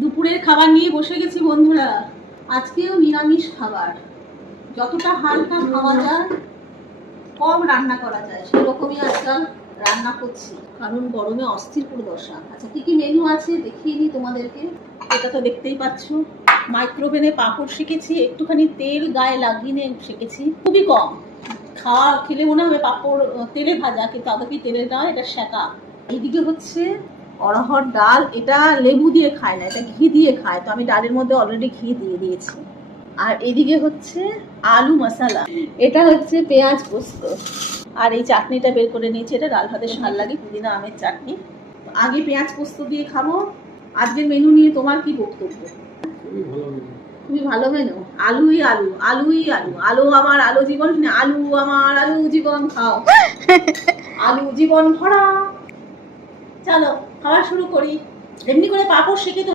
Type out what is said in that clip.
দুপুরের খাবার নিয়ে বসে গেছি বন্ধুরা। আজকেও নিরামিষ খাবার, যতটা হালকা খাওয়া যায়, কম রান্না করা যায় সেরকমই আজকাল রান্না করছি, কারণ গরমে অস্থির করে দশা। আচ্ছা, কি কি মেনু আছে দেখিয়ে নিই তোমাদেরকে। এটা তো দেখতেই পাচ্ছ, মাইক্রোওভেনে পাঁপড় শিখেছি, একটুখানি তেল গায়ে লাগিয়ে নিয়ে শিখেছি, খুবই কম। খাওয়া খেলে মনে হবে পাঁপড় তেলে ভাজা, কিন্তু আদৌ তেলে নয়, এটা সেকা। এইদিকে হচ্ছে অড়হর ডাল, এটা লেবু দিয়ে খায় না, এটা ঘি দিয়ে খায়, তো আমি ডালের মধ্যে অলরেডি ঘি দিয়ে দিয়েছি। আর এদিকে হচ্ছে আলু মশলা, এটা হচ্ছে পেঁয়াজ পোস্ত। আর এই চাটনিটা বের করে নিয়েছি, এটা ডাল ভাতের স্বাদ লাগে, পুদিনা আমের চাটনি। আগে পেঁয়াজ পোস্ত দিয়ে খাবো। আজকের মেনু নিয়ে তোমার কি বক্তব্য? খুবই ভালো মেনু। আলুই আলু, আলুই আলু, আলু আমার আলু জীবন, আলু আমার আলু জীবন, খাও আলু জীবন ভরা। চলো খাওয়া শুরু করি। এমনি করে পাঁপড় শিখে